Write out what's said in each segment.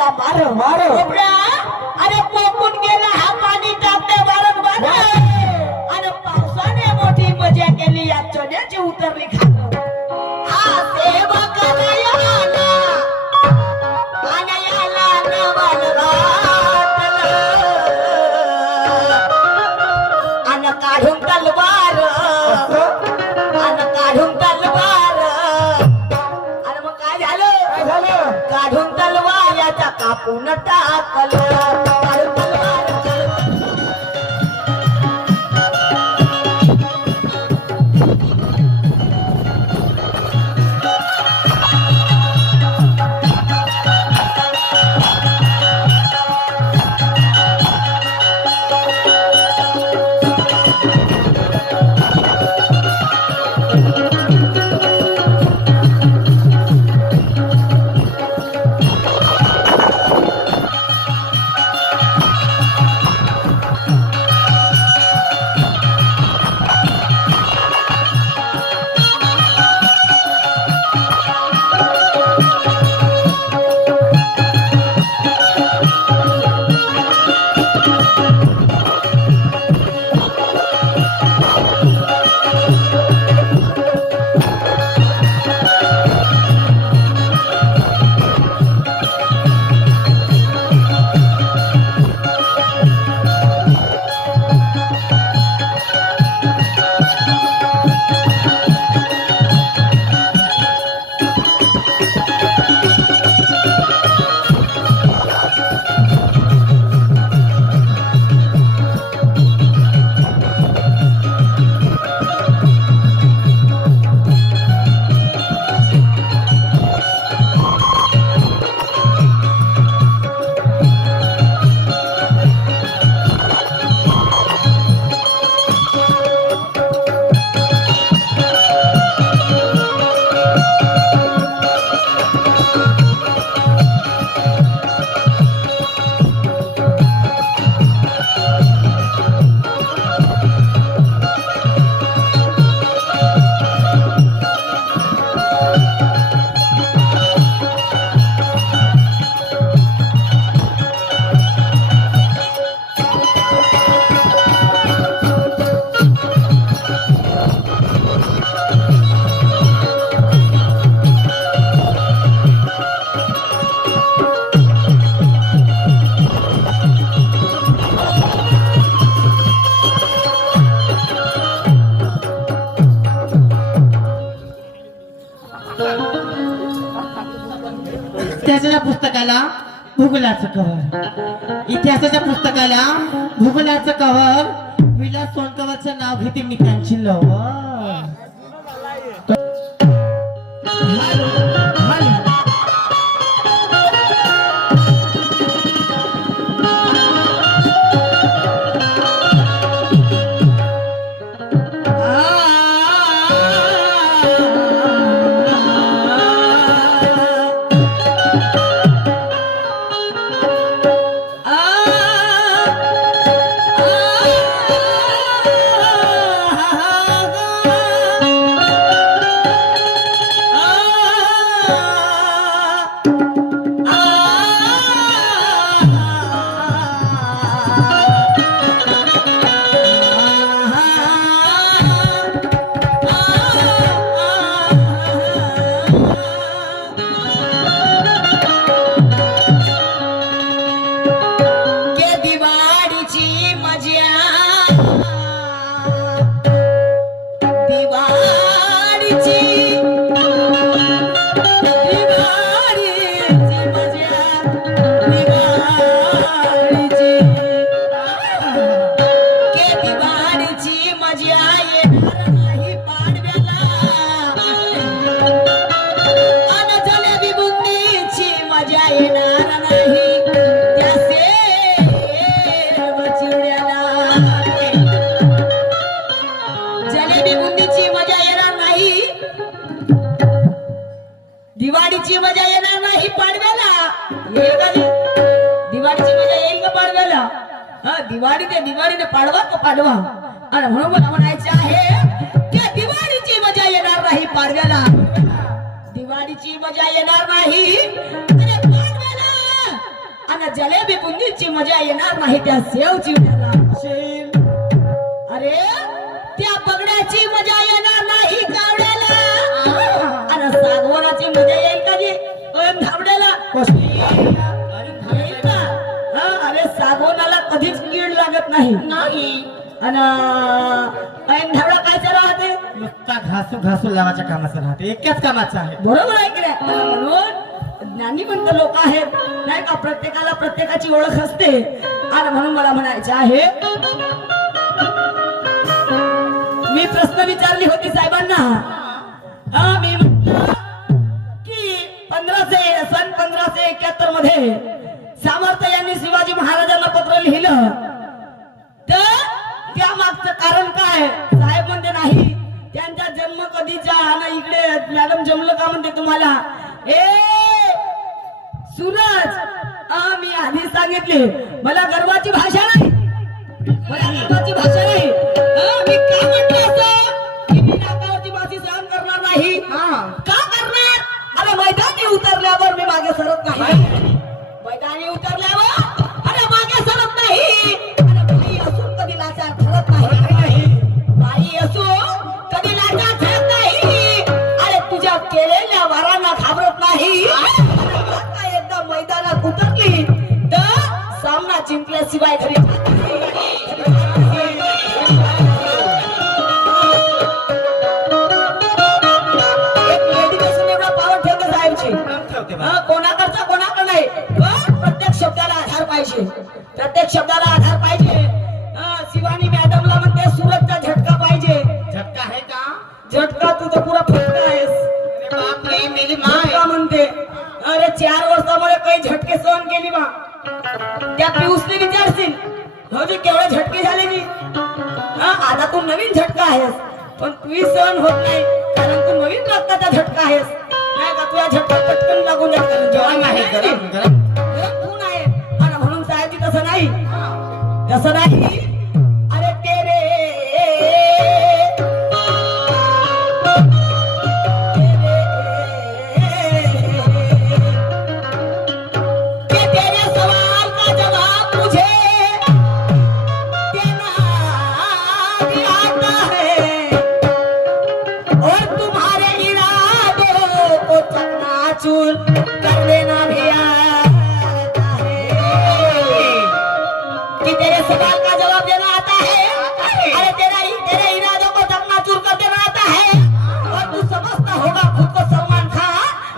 का मार मार अरे पोकून गेला हा पाणी टाकते मारत मार आणि पावसाने मोठी मजा केली या चण्याची उतरली खात हा सेवा करायला आणि याला नवल आणि काढून तलवार आणि काढून तलवार आणि मग काय झालं काढून तलवार याचा कापून टाकलं काढून तलवार इतिहासाच्या पुस्तकाला भूगोलाचं कव्हर इतिहासाच्या पुस्तकाला भूगोलाचं कव्हर विलास सोनकवरचं नाव घेते मी त्यांची लव दिवाळीची मजा येणार नाही पाडव्याला दिवाळीची मजा येईल का पाडव्याला हा दिवाळीने पाडवा का पाडवा आणि म्हणून मला म्हणायचं आहे की दिवाळीची मजा येणार नाही पाडव्याला दिवाळीची मजा येणार नाही अरे पाडव्याला आणि जलेबी बुंदीची मजा येणार नाही त्या सेव चिवड्याला. असेल. अरे त्या बगड्याची मजा येणार नाही कावड्याला. आणि सागवानाची मजा येईल का जी धावड्याला? येईल का? हा, अरे सागवानाला कधीच कीड लागत नाही. आणि ऐन धावडा कायचा राहते? नुसता घासू लावाच्या कामाचं राहते. एकाच कामाचं आहे. बरोबर आहे की नाही? म्हणून ज्ञानीवंत लोक आहेत नाही का, प्रत्येकाला प्रत्येकाची ओळख असते. आणि म्हणून मला म्हणायचे आहे, मी प्रश्न विचारली होती साहेबांना. मी म्हटलं की सन 1571 मध्ये सामर्थ्य यांनी शिवाजी महाराजांना पत्र लिहिलं, तर त्या मागचं कारण काय? साहेब म्हणते नाही, त्यांचा जन्म कधीचा. आणि इकडे मॅडम जमलं का म्हणते तुम्हाला? ए सूरज, मी आधी सांगितले मला गर्वाची भाषा नाही, मला गर्वाची भाषा नाही. मी का म्हटलं असं की मी नाकावरची भाषी सहन करणार नाही. का करणार? अरे मैदानी उतरल्यावर मी मागे सरत नाही. मैदानी उतरल्यावर अरे मागे सरत नाही. अरे बाई असून कधी लाचार ठरत नाही. बाई असून कधी लाचार ठरत नाही. अरे तुझ्या केलेल्या वारांना घाबरत नाही. आता एकदा मैदानात उतरली तर सामना जिंकल्याशिवाय घरी जात नाही. एक मेडिटेशन एवढा पावर ठेवते साहेबची. कोणाकडचा कोणाकडे नाही. प्रत्येक शब्दाला आधार पाहिजे. प्रत्येक शब्दाला आधार पाहिजे. शिवानी मॅडमला म्हणते सूरजचा झटका पाहिजे. झटका आहे का? झटका तू तर पुरा फटका आहेस. बापरे, मेरी झटका म्हणते. अरे 4 वर्षामध्ये काही झटके सहन केली बा. त्या पियुषने विचारशील म्हणजे केवढे झटके झाले मी. आता तू नवीन झटका आहेस, पण तूही सहन होत नाही कारण तू नवीन रक्ताचा झटका आहेस नाही का. तुझ्या झटका पटकन लागून जातात. गरम आहे, गरम. खून आहे. आणि म्हणून साहेबजी तसं नाही, तसं नाही. अरे तेरे सवाल का जवाब मुझे देना भी आता है और तुम्हारे इरादों को चकनाचूर कर देना भी आता है. कि तेरे सवाल का जवाब देना आता है. अरे तेरे इरादों को चकनाचूर कर देना आता है. और तू समझता होगा खुद को सलमान खान.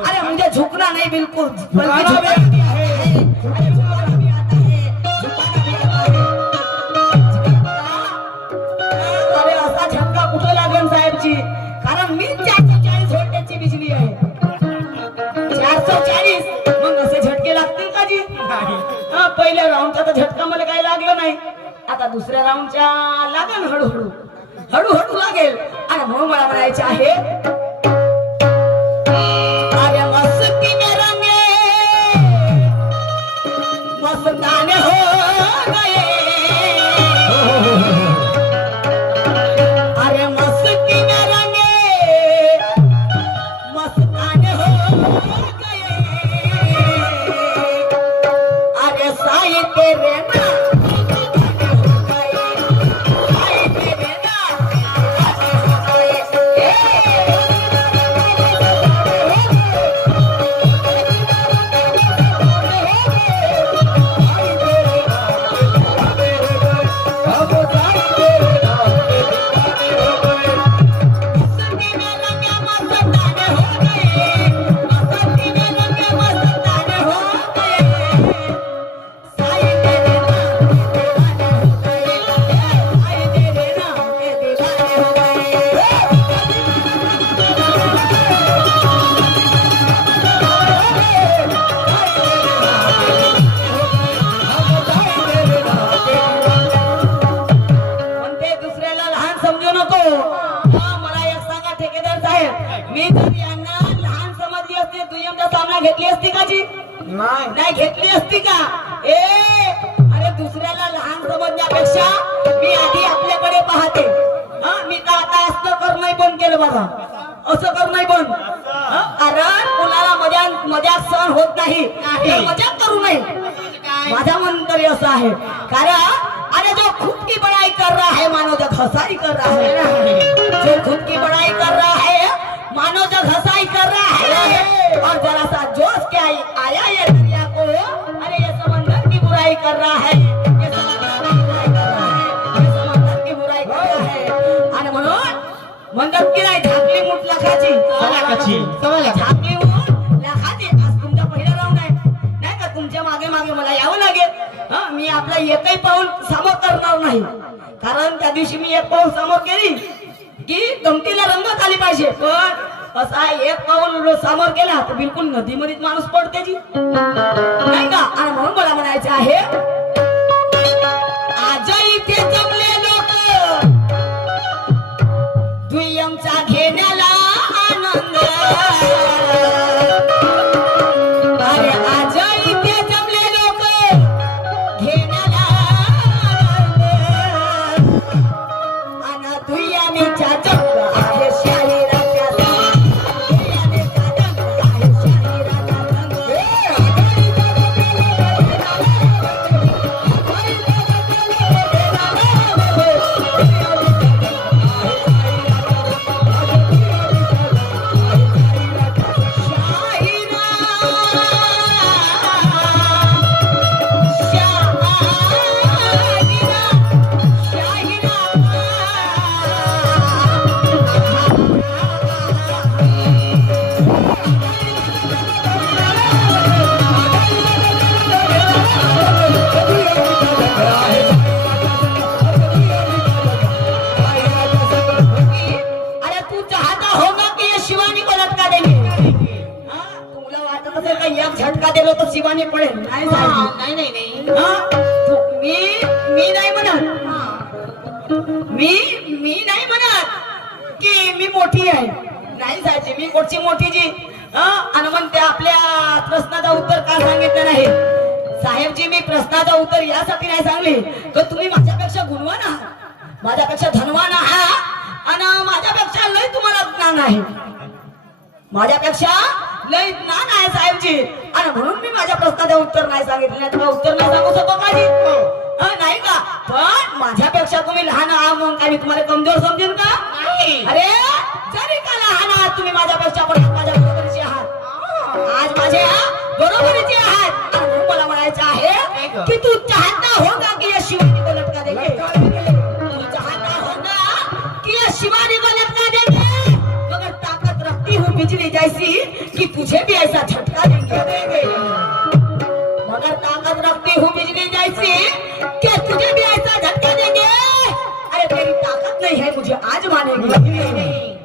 अरे मुझे झुकना नहीं बिल्कुल, बल्कि झुकना भी आता है. अरे झुकना भी आता है, झुकना भी आता है. अरे असा झटका कुठं लागेल साहेबची? कारण मी 440 व्होल्टेजची बिजली आहे. 440 मग असे झटके लागतील का जी? पहिल्या राऊंडचा तर झटका मला काही लागलं नाही. आता दुसऱ्या राऊंडच्या लागेल हळूहळू, हळूहळू लागेल. आणि म्हणून मला म्हणायचे आहे, अरे मस्ती में रंगे मस्ताने हो गए. अरे मस्ती में रंगे मस्ताने हो गए. अरे साई तेरे ना साई तेरे ना घेतली असती का जी? नाही घेतली असती का? अरे दुसऱ्याला लहान समजण्यापेक्षा मी आधी आपल्याकडे पाहते. मी तर आता असं कर नाही बंद केलं बघा, असं कर नाही बंद. कारण कुणाला मजाक सहन होत नाही, मजाक करू नये. काय माझा मन तरी असं आहे कारण अरे जो खुद की बड़ाई कर रहा है मानो जो घसाई कर रहा है जो खुद की बड़ाई कर रहा है मानो जो घसाई कर रहा है और जरा सा जोश के आया ये दुनिया को अरे ये समंदर की बुराई कर रहा है ये समंदर की बुराई कर रहा है ये समंदर की बुराई कर रहा है आणि म्हणून म्हणतात की नाही झाकली मूठ लाखाची झाकली मूठ लाखाची आज तुमचा पहिला राऊंड आहे नाही का तुमच्या मागे मागे मला यावं लागेल हा मी आपला एकही पाऊल समोर करणार नाही कारण त्या दिवशी मी एक पाऊल समोर केली की गमतीला रंगत आली पाहिजे पण असा एक पाऊल समोर केला तर बिलकुल नदीमध्ये माणूस पडते जी नाही का आणि म्हणून मला म्हणायचं आहे आजही ते जमले लोक दुय्यमचा घेण्याला आनंद अरे आजही ते जमले लोक घेण्याला आनंद आणि दुय्यमीच्या जंग आहे शाहिराच्या संग दुय्यमीच्या जंग आहे शाहिराच्या अरे तू चाहता होगा कि ये शिवानी को लटका देंगे हाँ, तुला वाटत असेल का एक झटका दिलो तर शिवानी पडेल नाही साहेब. नाही हाँ, मी नाही म्हणत मी नाही म्हणत की मी मोठी आहे नाही साहेब मी कोणची मोठी जी आणि म्हणते आपल्या प्रश्नाचा उत्तर का सांगितलं नाही साहेबजी मी प्रश्नाचा उत्तर यासाठी नाही सांगले की तुम्ही माझ्यापेक्षा गुणवान आहात माझ्यापेक्षा धनवान आहात आणि माझ्यापेक्षा लय तुम्हाला ज्ञान आहे माझ्यापेक्षा लय ज्ञान आहे साहेबजी आणि म्हणून मी माझ्या प्रश्नाचं उत्तर नाही सांगितलं नाही तुला उत्तर नाही सांगू शकतो माझी नाही का पण माझ्यापेक्षा तुम्ही लहान आहात मग काय मी तुम्हाला कमजोर समजेन का अरे जरी का लहान आहात तुम्ही माझ्यापेक्षा पण माझ्या बरोबरीचे आहात आज माझ्या बरोबरीचे आहात आणि म्हणून मला म्हणायचं आहे की तू चाहता होगा की या शिवानी को लटका देंगे तू चाहता होगा कि या शिवानी को लटका देंगे मगर ताकत रखती हूँ बिजली जैसी कि तुझे भी ऐसा झटका देंगे मगर ताकत रखती हूँ बिजली जैसी कि तुझे भी ऐसा झटका देंगे अरे तेरी ताकत नहीं है मुझे आज मानेगी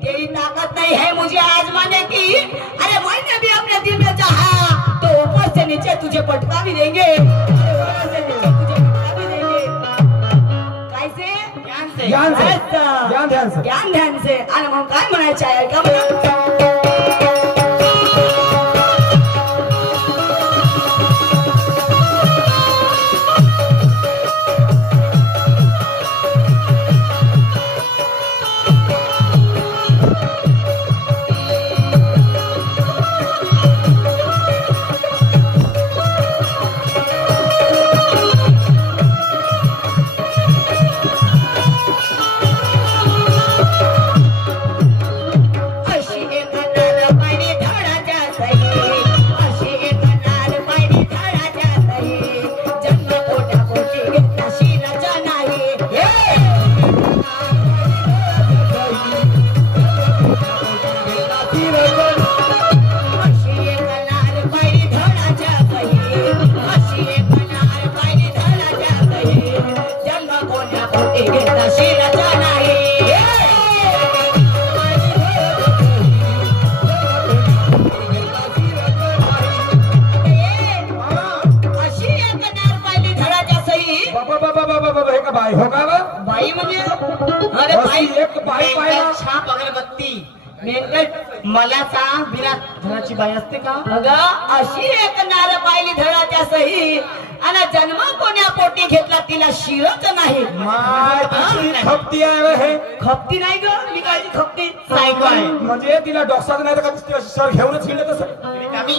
तेरी ताकत नहीं है मुझे आज माने की अरे मैंने भी अपने दिल में चाहा तो ऊपर से नीचे तुझे पटका भी देंगे अरे ऊपर से नीचे तुझे पटका भी देंगे कैसे ज्ञान से ऐसा. ज्ञान ध्यान से ज्ञान ध्यान से आणि मग काय म्हणायचं आहे का म्हणा अशी एक नारपाणी धडाच्या सही अशी एक नारपाणी धडाच्या सही जन्म पोटा पोटी घेतला शिराचा नाही अशी एक नारपाणी धडाच्या सही अशी एक नारपाणी धडाच्या सही जन्म पोटा पोटी घेतला शिराचा नाही अशी एक नार पाहिली धडाच्या सही बाबा हे का बाई हो का ग? बाई म्हणजे अरे बाई एक बाई पाहिला छाप अगरबत्ती मेंढट मला सांग बिना धडाची बाई असते का अगं अशी एक नार पाहिली धडाच्या सही आणि जन्म कोण्या पोटी घेतला तिला शिरच नाही माय तुझी खपती आहे हे खपती नाही ग मी काय खपती सायको आहे म्हणजे तिला डॉक्टर नाही तर का नुसती अशी सर घेऊनच हिंडत असेल आम्ही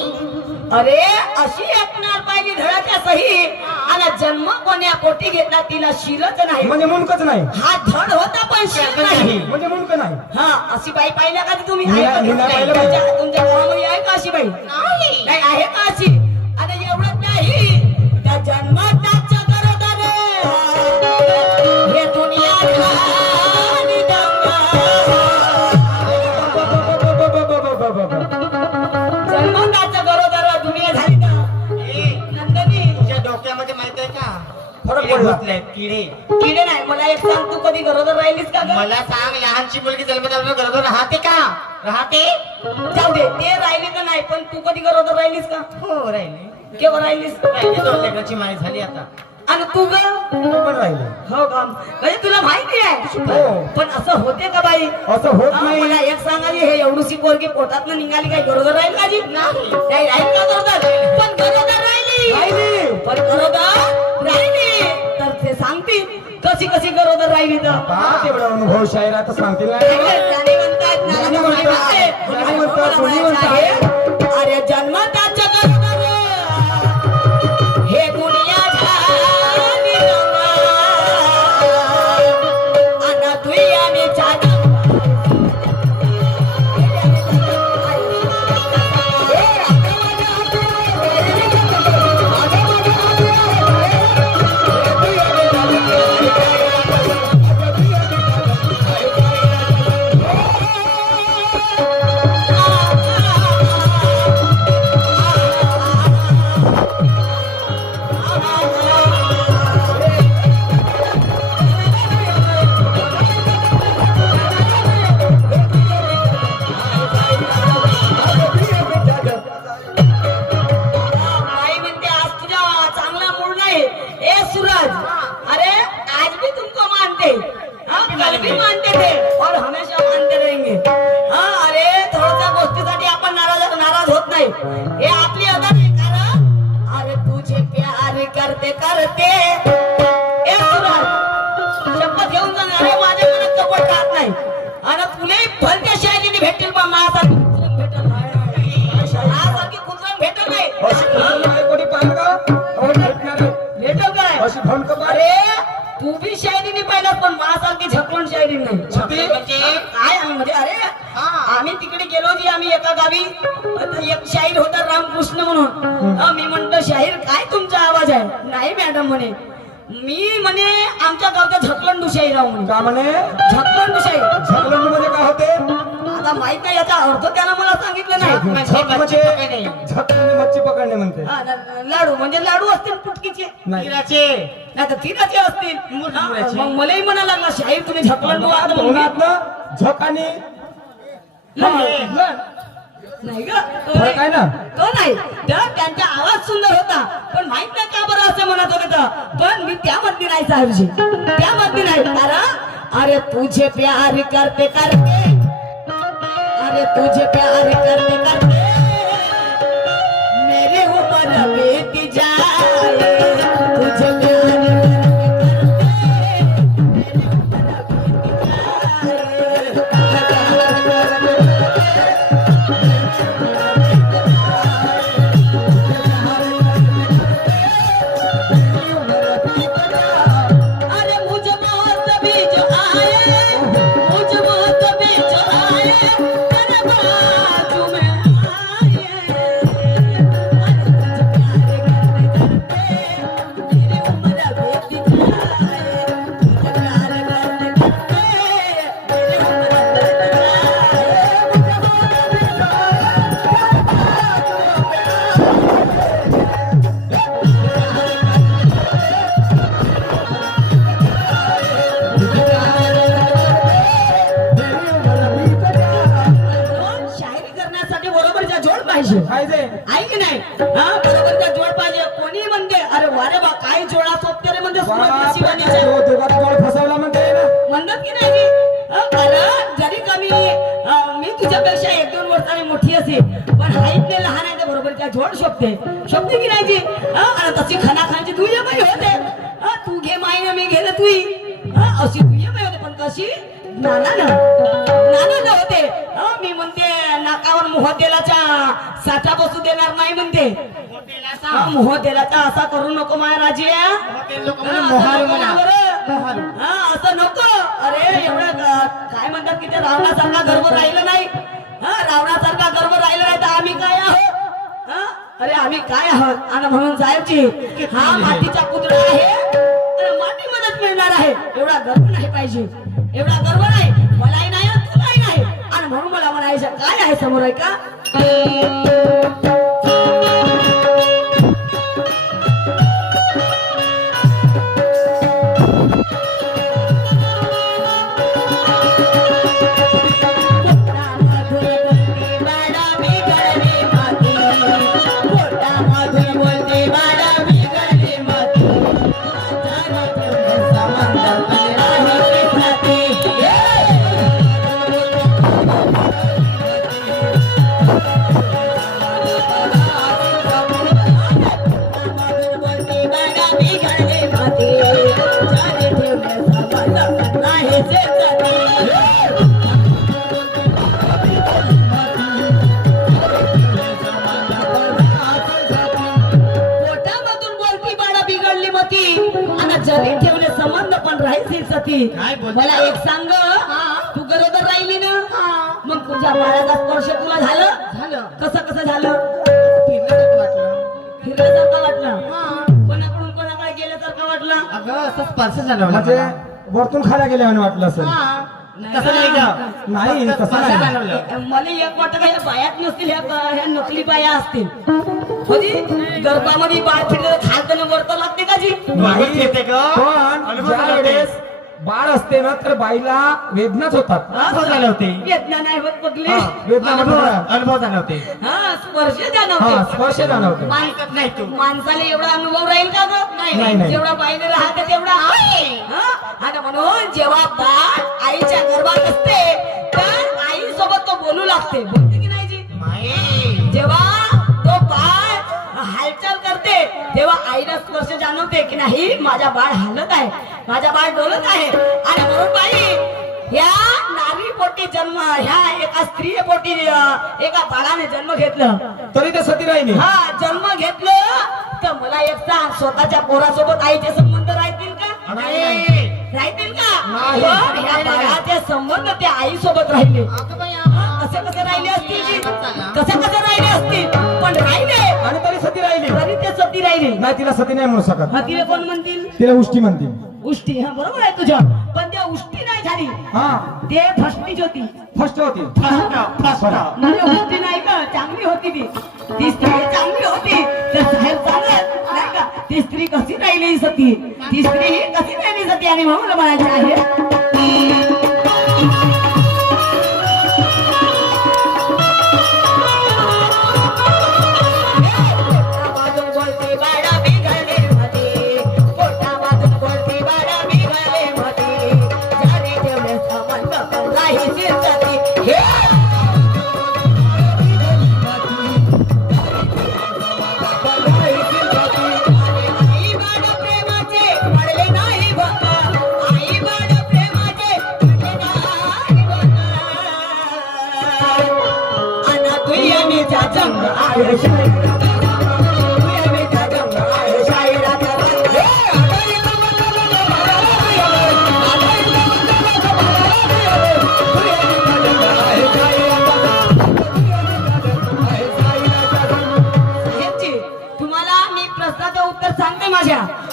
अरे अशी ऐकणार पाहिजे धडाच्या सही आणि जन्म कोण्या पोटी घेतला तिला शिरच नाही म्हणजे मुंडकच नाही हा धड होता पण शिर नाही म्हणजे मुंडक नाही हा अशी बाई पाहिल्या का तुम्ही मी आहे का? नाही पाहिलं बाई. तुमच्या गावामध्ये आहे का अशी बाई नाही आहे का अशी आणि एवढंच नाही त्या जन्मताच्या गरोदर हे दुनिया झाली दंगा. जन्मताच्या गरोदर दुनिया झाली ना नंदनी तुझ्या डोक्यामध्ये माहित आहे का फरक किडे पडला. घुसलेत, किडे. किडे नाही मला एक सांग तू कधी गरोदर राहिलीस का ग? मला सांग लहानशी मुलगी जन्मताना गरोदर राहते का राहते जाऊ दे ते राहिले तर नाही पण तू कधी गरोदर राहिलीस का हो राहिले केव्हा राहिलीस राहिले 2 लेकराची माय झाली आता आणि तू ग तू पण राहिले हो का म्हणजे तुला माहिती आहे हो. पण असं होते का बाई असं होत हा, नाही मला एक सांगायची हे एवढीशी पोरगी पोटात निघाली काय गरोदर राहील का जी नाही. नाही राहील का गरोदर पण गरोदर राहिली राहिली. पण गरोदर राहिली तर ते सांगतील कशी कशी गरोदर राहिली तर पहा तेवढा अनुभव शायरात सांगतील ना ज्ञानी म्हणतात, ज्ञानी ज्ञानी म्हणतात, म्हणतात, ज्ञानी म्हणतात, कोणी कोणी म्हणतात, म्हणतात. अरे जन्मताच्या गरोदर हे दुनिया झाली रंगा. अन तुयाने चादर आई म्हणते आज तुझा चांगला मूड नाही ए सूरज अरे आज भी तुमको मानते हाँ कल भी मानते थे और हमेशा मानते रहेंगे हाँ अरे थोड्याशा गोष्टीसाठी आपण नाराज होत नाही हे आपली अदा नाही कारण अरे तुझे प्यार करते करते ए सूरज शपथ घेऊन जा अरे माझ्या मनात कपट राहत नाही आणि तुलाही भलत्या शैलीने भेटेल बा माझ्यासारखी कुत्रण भेटेल माझ्यासारखी कुत्रण भेटेल नाही अशी भंड नाही कोणी पाहिलं का हो, भेटणार आहे. भेटल काय अशी भंड का अरे तू बी शायरीने पाहिला पण माझ्यासारखी झकवण शायरी नाही छपी? काय आम्ही म्हणजे अरे आम्ही तिकडे गेलो जी आम्ही एका गावी आता एक शाहीर होता रामकृष्ण म्हणून मी म्हणतो शाहीर काय तुमचा आवाज आहे नाही मॅडम म्हणे मी म्हणे आमच्या गावचा झकलंडू शाहीर आहो म्हणे का म्हणे झकलंडू शाहीर झकलंड मध्ये काय होते आता माहित नाही याचा अर्थ त्याला मला सांगितलं नाही झक म्हणजे झक म्हणजे मच्छी पकडणे म्हणते हा, लाडू म्हणजे लाडू असतील पुटकीचे नाही तिराचे नाही तर तिराचे असतील मुरमुऱ्याचे. मग मलाही म्हणा लागला शाहीर तुम्ही झकलंडू आहात म्हणून. तोंडातनं झक आणि नाही ग तो फरक आहे ना? तो नाही तर त्यांचा आवाज सुंदर होता पण माहित नाही का बरं असं म्हणत होतं पण मी त्यामध्ये नाही साहेबजी त्यामध्ये नाही कारण अरे तुझे प्यार करते करते अरे तुझे प्यार करते करते मेरी उम्र बीत जाए तुझे प्यार अरे मुझे बहुत भी जो आए मुझे बहुत भी जो आए मेरे बाजू में आए मेरी उम्र बीत जाए मुझे प्यार करते करते मेरी उम्र बीत शायरी करण्यासाठी बरोबरच्या जोड पाहिजे काय ते आहे की नाही हा बरोबरच्या जोड पाहिजे कोणी म्हणते अरे वारे बा काय जोडा सोबते रे म्हणते सुमंत शिवानीचे दोघात जोड फसवला म्हणते ना म्हणतात की नाही की कारण जरी कमी मी तुझ्यापेक्षा 1-2 वर्षांनी मोठी असेल पण हाईटने लहान आहे तर बरोबरच्या जोड शोभते शोभते की नाही जी आणि तशी खनाखांची तुझ्या बाई होते तू घे माईने मी घेले तू अशी तुझ्या बाई होते पण कशी नाना होते मी म्हणते नाकावर मोहतेलाचा साठा बसू देणार नाही म्हणते मोहतेलाचा असा करू नको महाराजी असं नको. अरे एवढं काय म्हणतात की ते रावणासारखा गर्व राहिलं नाही. रावणासारखा गर्व राहिला नाही तर आम्ही काय आहोत. अरे आम्ही काय आहोत. आणि म्हणून साहेबजी हा मातीचा पुतळा आहे तर मातीमध्येच मिळणार आहे. एवढा गर्व नाही पाहिजे. एवढा गर्व नाही मलाही नाही आणि तुलाही नाही. आणि म्हणून मला म्हणायचं काय आहे समोर आहे का. जरी ठेवले संबंध पण राहायचे सती. मला एक सांग तू गरोदर राहिली ना मग तुझ्या बाळाचा स्पर्श तुला झालं कसं झालं. फिरल्यासारखं वाटलं कोणाकडून कोणाकडे गेल्यासारखं वाटलं. अगं असं स्पर्श झाला म्हणजे वरतून खाल्या गेल्याने वाटलं असेल. तसं नाही का. नाही तसं नाही. मला एक वाटत ह्या बायात नसतील ह्या नकली बाया असतील. म्हणजे गर्भामध्ये बाळ फिरलं खालतं वरतं लागते का जी. नाही पण ज्या वेळेस बाळ असते ना तर बाईला वेदनाच होतात. झाले होते. वेदना नाही होत बघले. वेदना अनुभव झाले होते. हा स्पर्श जाणवते. स्पर्श जाणवते. नाही तू माणसाला एवढा अनुभव राहील का ग. नाही. जेवढा बाईने राहते तेवढा आता म्हणून जेव्हा बाळ आईच्या गर्भात असते तर आई सोबत तो बोलू लागते. बोलते की नाही जी. जेव्हा तो बाळ हालचाल करते तेव्हा आईला स्पर्श जाणवते की नाही माझा बाळ हालत आहे माझा बाळ डोलत आहे. आणि म्हणून बाई ह्या नारी पोटी जन्म ह्या एका स्त्री पोटी एका बाळाने जन्म घेतलं तरी ते सती राहिली. हा जन्म घेतलं तर मला एक सांग स्वतःच्या पोरासोबत आईचे संबंध राहतील का. राहतील का. पण ह्या बाळाचे संबंध त्या आई सोबत राहिले. कसे राहिले असतील जी. कसे राहिले असतील पण राहिले आणि तरी सती राहिली. तरी ते सती राहिले. नाही तिला सती नाही म्हणू शकत. हा तिला कोण म्हणतील. तिला उष्टी म्हणतील. उष्टी हा बरोबर आहे तुझ्या. पण त्या उष्टी नाही झाली हा ते फष्टीच होती. फर्स्ट होती. म्हणजे उष्टी नाही का चांगली होती ती स्त्री चांगली होती. तर साहेब चांगलं नाही का ती स्त्री कशी राहिली सती. ती स्त्री कशी राहिली सती. आणि म्हणून म्हणायचे आहे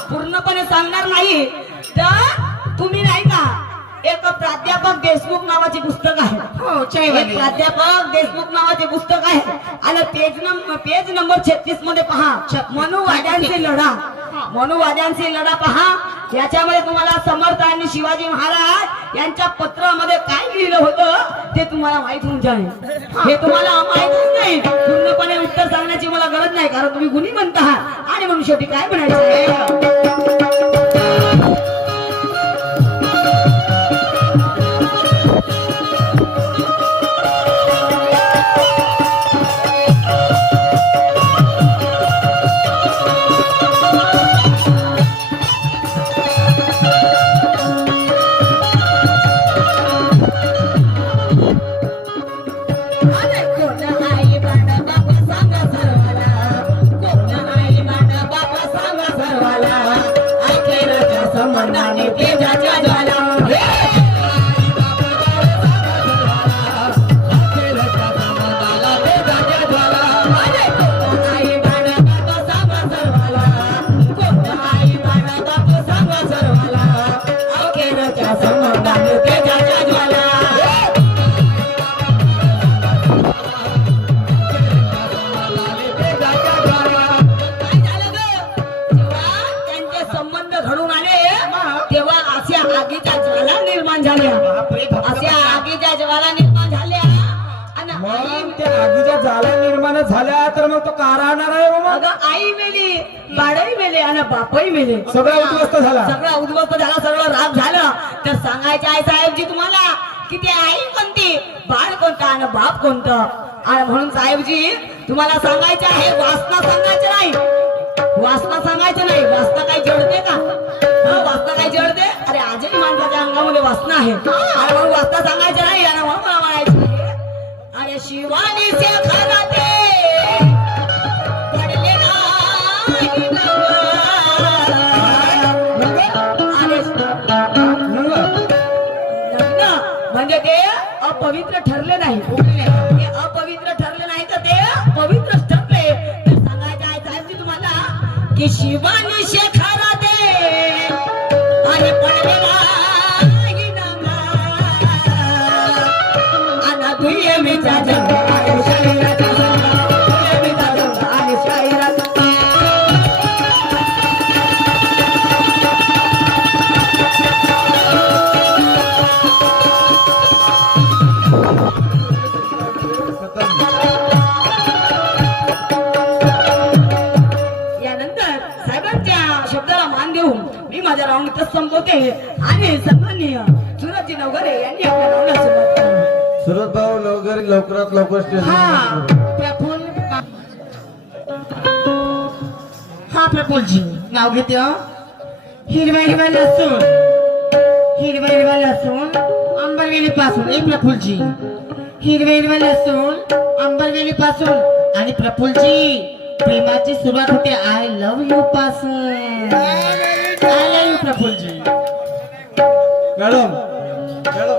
पूर्णपणे सांगणार नाही तर तुम्ही नाही का एक प्राध्यापक देशमुख नावाचे पुस्तक आहे. एक प्राध्यापक देशमुख नावाचे पुस्तक आहे आणि पेज नंबर 36 मध्ये पहा मनुवाद्यांचे लढा. मनुवाद्यांचे लढा पहा. याच्यामध्ये तुम्हाला समर्थ आणि शिवाजी महाराज यांच्या पत्रामध्ये काय लिहिलं होतं ते तुम्हाला माहित होऊन जाईल. हे तुम्हाला माहितच नाही. पूर्णपणे उत्तर सांगण्याची मला गरज नाही कारण तुम्ही गुणी म्हणत आहात. आणि म्हणून शेवटी काय म्हणायचं आहे बापरे बापरे. अशा आगीच्या ज्वाला निर्माण झाल्या आणि आई मग त्या आगीच्या ज्वाला निर्माण झाल्या तर मग तो का राहणार आहे मग अगं आई मेली, बाळही मेले आणि बापही मेले. सगळा उद्ध्वस्त झाला. सगळं उद्ध्वस्त झाला, सगळं राग झालं. तर सांगायचं आहे साहेबजी तुम्हाला की ती आई कोणती, बाळ कोणता आणि बाप कोणतं. आणि म्हणून साहेबजी तुम्हाला सांगायचं आहे, वासना सांगायचं नाही, वासना सांगायचं नाही. वासना काही जडते का? वासना काही जडते? अरे आजही माणसाच्या अंगामध्ये वासना आहे. आणि म्हणून वासना सांगायचं नाही. आणि म्हणून मला म्हणायचं आहे, अरे शिवानी से खराते घडले नाही नवं. अरे लग्न म्हणजे ते अपवित्र ठरले नाही. ते अपवित्र ठरले नाही तर ते पवित्र ठरले. तर सांगायचं आहे साहेबजी तुम्हाला की शिवानी शेखरा दे आणि पडलेला ही नवा. आणि दुय्यमीचा जंग आणि शाहिराचा जंग, दुय्यमीचा जंग आणि शाहिराचा. यानंतर साहेबांच्या शब्दाला मान देऊन मी माझ्या राऊंड इथं संपवते आणि सन्माननीय सुरजी नवघरे यांनी आपल्या राऊंडला सुरुवात करावी. सुरत भाऊ वगैरे लवकरात लवकर हा स्टेशन प्रफुल्ल हा प्रफुल्लजी नाव घेते हो. हिरवा हिरवा लसूण, हिरवा हिरवा लसूण अंबरवेली पासून. ए प्रफुल्लजी, हिरवा हिरवा लसूण अंबरवेली पासून. आणि प्रफुल्लजी प्रेमाची सुरुवात होते आय लव्ह यू पासून. आय लव्ह यू प्रफुल्लजी. Madam madam